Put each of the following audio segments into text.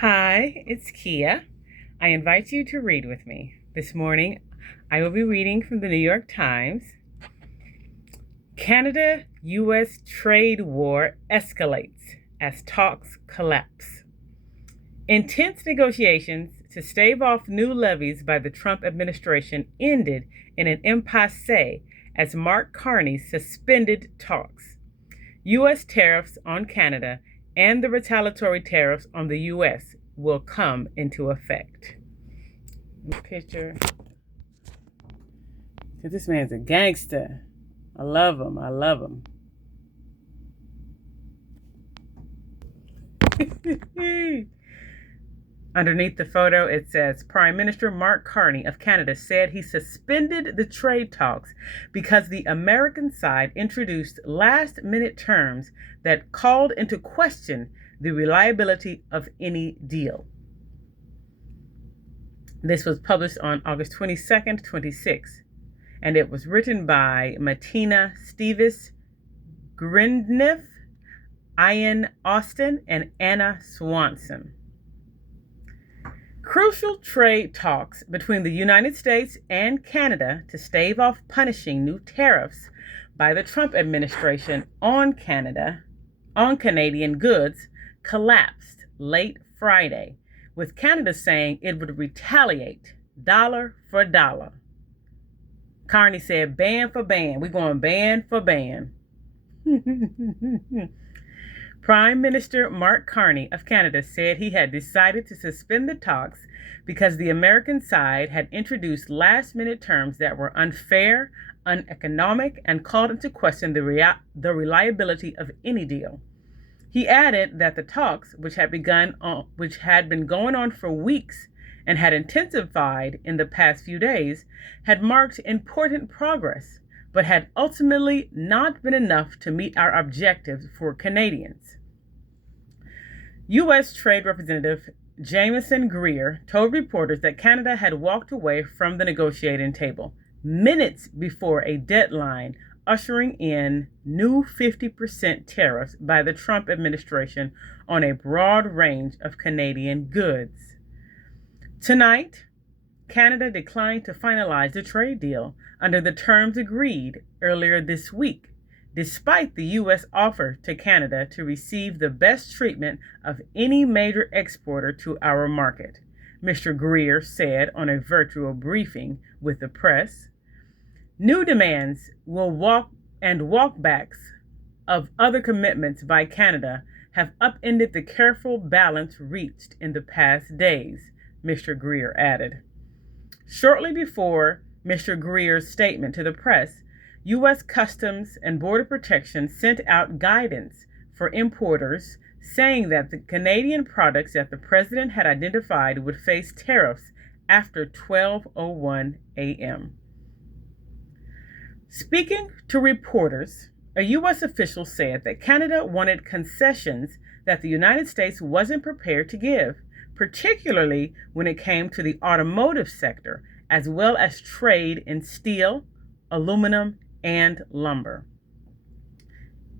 Hi, it's Kia. I invite you to read with me. This morning, I will be reading from the New York Times. Canada US trade war escalates as talks collapse. Intense negotiations to stave off new levies by the Trump administration ended in an impasse as Mark Carney suspended talks. U.S. tariffs on Canada and the retaliatory tariffs on the U.S. will come into effect. Picture. This man's a gangster. I love him. I love him. Underneath the photo, it says, Prime Minister Mark Carney of Canada said he suspended the trade talks because the American side introduced last-minute terms that called into question the reliability of any deal. This was published on August 22nd, 26, and it was written by Matina, Stevis, Gridneff, Austen, and Anna Swanson. Crucial trade talks between the United States and Canada to stave off punishing new tariffs by the Trump administration on Canadian goods collapsed late Friday, with Canada saying it would retaliate dollar for dollar. Carney said, ban for ban. We're going ban for ban. Prime Minister Mark Carney of Canada said he had decided to suspend the talks because the American side had introduced last-minute terms that were unfair, uneconomic, and called into question the reliability of any deal. He added that the talks, which had been going on for weeks and had intensified in the past few days, had marked important progress, but had ultimately not been enough to meet our objectives for Canadians. U.S. Trade Representative Jamieson Greer told reporters that Canada had walked away from the negotiating table minutes before a deadline ushering in new 50% tariffs by the Trump administration on a broad range of Canadian goods. Tonight, Canada declined to finalize the trade deal under the terms agreed earlier this week, despite the U.S. offer to Canada to receive the best treatment of any major exporter to our market, Mr. Greer said on a virtual briefing with the press. New demands will walkbacks of other commitments by Canada have upended the careful balance reached in the past days, Mr. Greer added. Shortly before Mr. Greer's statement to the press, U.S. Customs and Border Protection sent out guidance for importers saying that the Canadian products that the president had identified would face tariffs after 12:01 a.m. Speaking to reporters, a U.S. official said that Canada wanted concessions that the United States wasn't prepared to give, particularly when it came to the automotive sector, as well as trade in steel, aluminum, and lumber.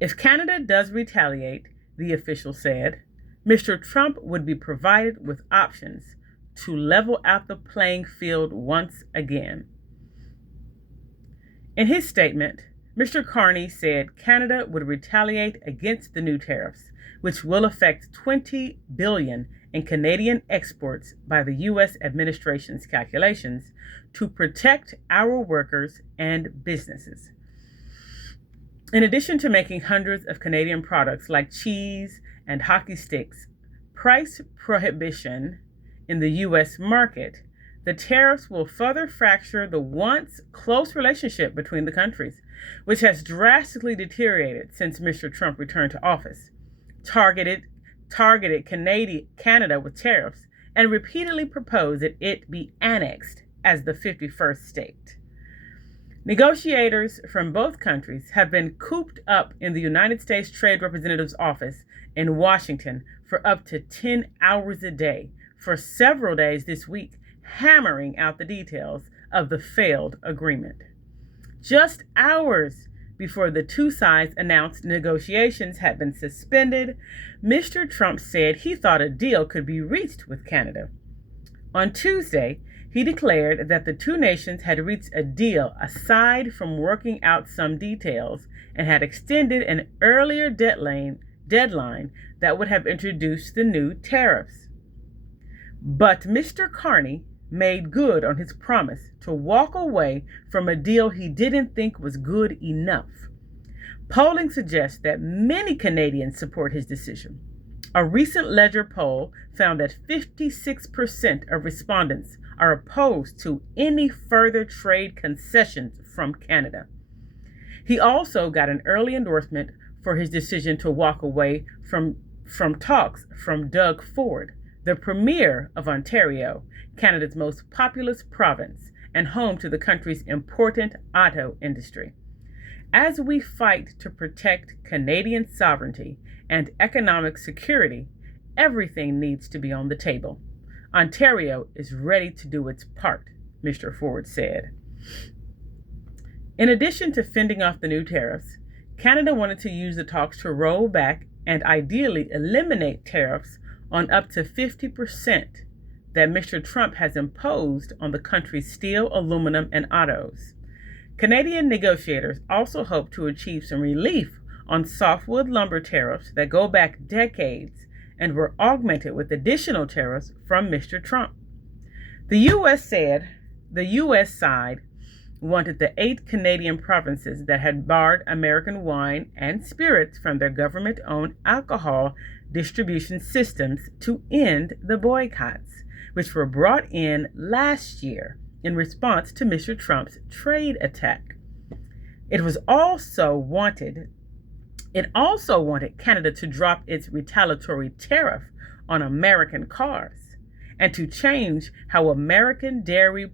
If Canada does retaliate, the official said, Mr. Trump would be provided with options to level out the playing field once again. In his statement, Mr. Carney said Canada would retaliate against the new tariffs, which will affect $20 billion in Canadian exports by the U.S. administration's calculations to protect our workers and businesses. In addition to making hundreds of Canadian products like cheese and hockey sticks price prohibition in the U.S. market, the tariffs will further fracture the once close relationship between the countries, which has drastically deteriorated since Mr. Trump returned to office, targeted Canada with tariffs, and repeatedly proposed that it be annexed as the 51st state. Negotiators from both countries have been cooped up in the United States Trade Representative's office in Washington for up to 10 hours a day for several days this week, hammering out the details of the failed agreement. Just hours before the two sides announced negotiations had been suspended, Mr. Trump said he thought a deal could be reached with Canada. On Tuesday, he declared that the two nations had reached a deal aside from working out some details and had extended an earlier deadline that would have introduced the new tariffs. But Mr. Carney made good on his promise to walk away from a deal he didn't think was good enough. Polling suggests that many Canadians support his decision. A recent Ledger poll found that 56% of respondents are opposed to any further trade concessions from Canada. He also got an early endorsement for his decision to walk away from talks from Doug Ford, the Premier of Ontario, Canada's most populous province and home to the country's important auto industry. As we fight to protect Canadian sovereignty and economic security, everything needs to be on the table. Ontario is ready to do its part, Mr. Ford said. In addition to fending off the new tariffs, Canada wanted to use the talks to roll back and ideally eliminate tariffs on up to 50% that Mr. Trump has imposed on the country's steel, aluminum, and autos. Canadian negotiators also hope to achieve some relief on softwood lumber tariffs that go back decades and were augmented with additional tariffs from Mr. Trump. The U.S. said the U.S. side wanted the 8 Canadian provinces that had barred American wine and spirits from their government-owned alcohol distribution systems to end the boycotts, which were brought in last year in response to Mr. Trump's trade attack. It also wanted Canada to drop its retaliatory tariff on American cars and to change how American dairy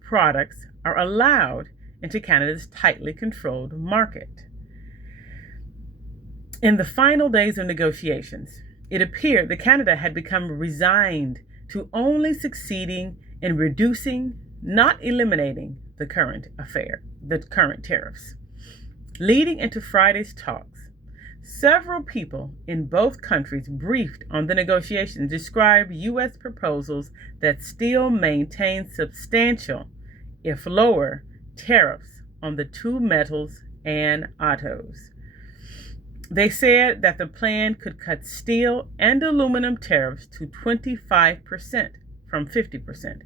products are allowed into Canada's tightly controlled market. In the final days of negotiations, it appeared that Canada had become resigned to only succeeding in reducing, not eliminating, the current tariffs. Leading into Friday's talks, several people in both countries briefed on the negotiations described U.S. proposals that still maintain substantial, if lower, tariffs on the two metals and autos. They said that the plan could cut steel and aluminum tariffs to 25% from 50%,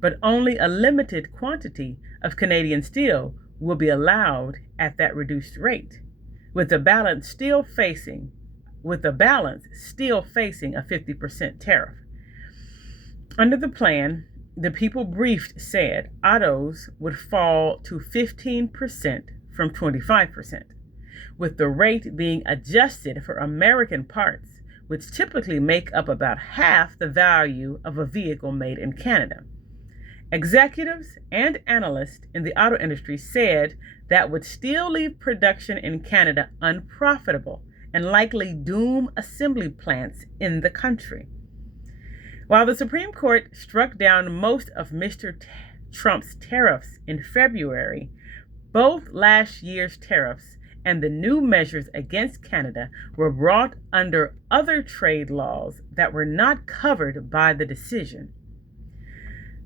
but only a limited quantity of Canadian steel will be allowed at that reduced rate, with the balance still facing a 50% tariff. Under the plan, the people briefed said autos would fall to 15% from 25%, with the rate being adjusted for American parts, which typically make up about half the value of a vehicle made in Canada. Executives and analysts in the auto industry said that would still leave production in Canada unprofitable and likely doom assembly plants in the country. While the Supreme Court struck down most of Mr. Trump's tariffs in February, both last year's tariffs and the new measures against Canada were brought under other trade laws that were not covered by the decision.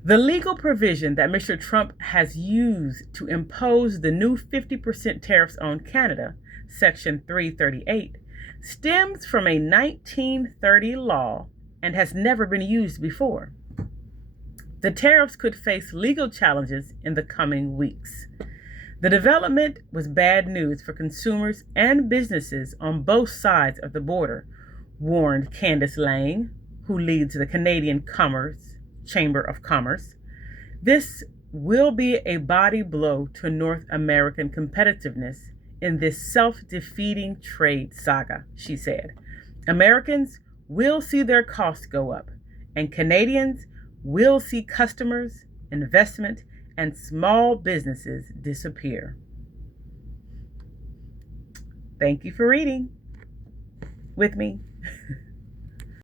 The legal provision that Mr. Trump has used to impose the new 50% tariffs on Canada, Section 338, stems from a 1930 law and has never been used before. The tariffs could face legal challenges in the coming weeks. The development was bad news for consumers and businesses on both sides of the border, warned Candice Lang, who leads the Canadian Chamber of Commerce. This will be a body blow to North American competitiveness in this self-defeating trade saga, she said. Americans will see their costs go up, and Canadians will see customers, investment, and small businesses disappear. Thank you for reading with me.